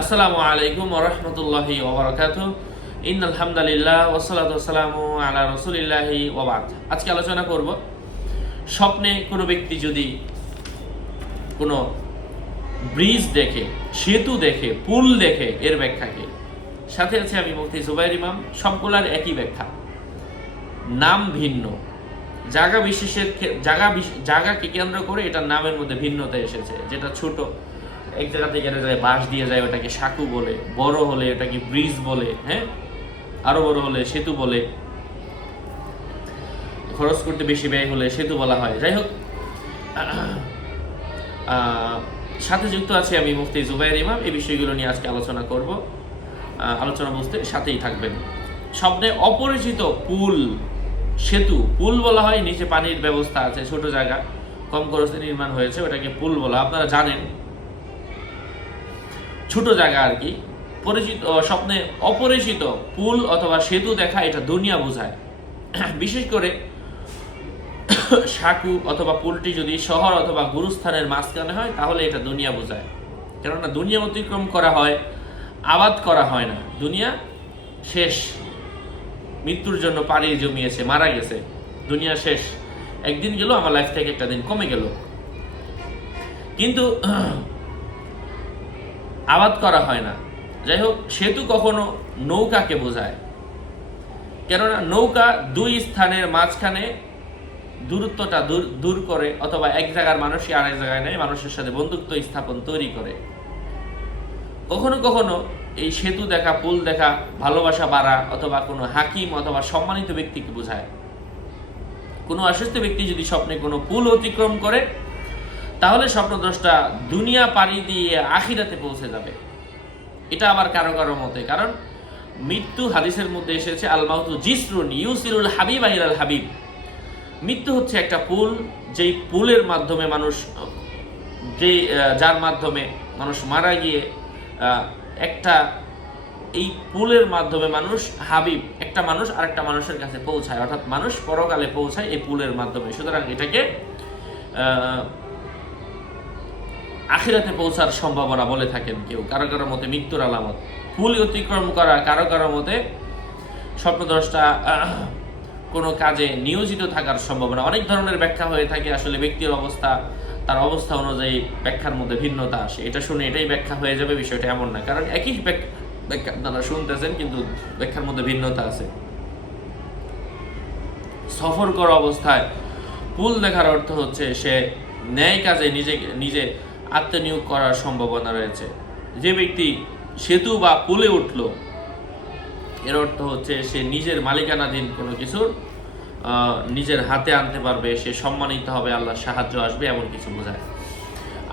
আসসালামু আলাইকুম ওয়া রাহমাতুল্লাহি ওয়া বারাকাতুহু। ইন্নাল হামদালিল্লাহ ওয়াসসালাতু ওয়াসসালামু আলা রাসূলিল্লাহি ওয়া বা'দ। আজকে আলোচনা করব স্বপ্নে কোনো ব্যক্তি যদি কোনো ব্রিজ দেখে, সেতু দেখে, পুল দেখে, এর ব্যাখ্যা কি? সাথে আছে আমি মুফতি জুবাইর ইমাম। সবগুলার একই ব্যাখ্যা, নাম ভিন্ন, জায়গাকে কেন্দ্র করে এটার নামের মধ্যে ভিন্নতা এসেছে। যেটা ছোট, এক জায়গা থেকে একটা জায়গায় বাঁশ দিয়ে যায়, ওটাকে সাঁকু বলে। বড় হলে এটাকে ব্রিজ বলে, হ্যাঁ, আরো বড় হলে সেতু বলে। খরচ করতে বেশি ব্যয় হলে সেতু বলা হয়। যাই হোক, সাথে যুক্ত আছে আমি মুফতি জুবাইর ইমাম। এই বিষয়গুলো নিয়ে আজকে আলোচনা করব। আলোচনা বুঝতে সাথেই থাকবেন। স্বপ্নে অপরিচিত পুল, সেতু, পুল বলা হয় নিচে পানির ব্যবস্থা আছে, ছোট জায়গা, কম খরচে নির্মাণ হয়েছে, ওটাকে পুল বলা। আপনারা জানেন, ছোট জায়গা আর কি। পরিচিত স্বপ্নে অপরিচিত পুল অথবা সেতু দেখা, এটা দুনিয়া বোঝায়। বিশেষ করে সাঁকু অথবা পুলটি যদি শহর অথবা গুরুস্থানের মাঝখানে হয়, তাহলে এটা দুনিয়া বোঝায়। কেননা দুনিয়া অতিক্রম করা হয়, আবাদ করা হয় না। দুনিয়া শেষ, মৃত্যুর জন্য পাড়ি জমিয়েছে, মারা গেছে, দুনিয়া শেষ। একদিন গেল, আমার লাইফ থেকে একটা দিন কমে গেল, কিন্তু আবাদ করা হয় না। যাই হোক, সেতু কখনো নৌকাকে বোঝায়, কেননা নৌকা দুই স্থানের মাঝখানে দূরত্বটা দূর করে, অথবা এক জায়গার মানুষই আরেক জায়গায় নেয়, মানুষের সাথে বন্ধুত্ব স্থাপন তৈরি করে। কখনো কখনো এই সেতু দেখা, পুল দেখা ভালোবাসা বাড়া অথবা কোনো হাকিম অথবা সম্মানিত ব্যক্তিকে বোঝায়। কোনো অসুস্থ ব্যক্তি যদি স্বপ্নে কোনো পুল অতিক্রম করে, তাহলে স্বপ্নদ্রষ্টা দুনিয়া পাড়ি দিয়ে আখিরাতে পৌঁছে যাবে। এটা আবার কারো কারো মতে, কারণ মৃত্যু হাদিসের মধ্যে এসেছে, আল মাউতু জিসরুন ইউসিলুল হাবিব ইলাল হাবিব। মৃত্যু হচ্ছে একটা পুল, যেই পুলের মাধ্যমে মানুষ, যার মাধ্যমে মানুষ মারা গিয়ে এই পুলের মাধ্যমে মানুষ হাবিব, একটা মানুষ আরেকটা মানুষের কাছে পৌঁছায়, অর্থাৎ মানুষ পরকালে পৌঁছায় এই পুলের মাধ্যমে। সুতরাং এটাকে আখিরাতে পৌঁছার সম্ভাবনা বলে থাকেন কেউ, কারো কারো মতে মৃত্যুর আলামত। পুল অতিক্রম করা কারো কারো মতে স্বপ্নদ্রষ্টা কোনো কাজে নিয়োজিত থাকার সম্ভাবনা। অনেক ধরনের ব্যাখ্যা হয়ে থাকে। আসলে ব্যক্তির অবস্থা, তার অবস্থা অনুযায়ী ব্যাখ্যার মধ্যে ভিন্নতা আসে। এটা শুনে এটাই ব্যাখ্যা হয়ে যাবে, বিষয়টা এমন না। কারণ একই ব্যাখ্যা আপনারা শুনতেছেন, কিন্তু ব্যাখ্যার মধ্যে ভিন্নতা আছে। সফর করা অবস্থায় পুল দেখার অর্থ হচ্ছে সে ন্যায় কাজে নিজে আত্মনিয়োগ করার সম্ভাবনা রয়েছে। যে ব্যক্তি সেতু বা পুলে উঠল, এর অর্থ হচ্ছে সে নিজের মালিকানাধীন কোনো কিছুর নিজের হাতে আনতে পারবে, সে সম্মানিত হবে, আল্লাহর সাহায্য আসবে, এমন কিছু বোঝায়।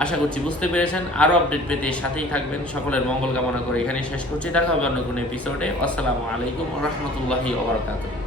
আশা করছি বুঝতে পেরেছেন। আরও আপডেট পেতে সাথেই থাকবেন। সকলের মঙ্গল কামনা করে এখানেই শেষ করছি। দেখা হবে অন্য কোনো এপিসোডে। আসসালামু আলাইকুম ওয়া রাহমাতুল্লাহি ওয়া বারাকাতুহু।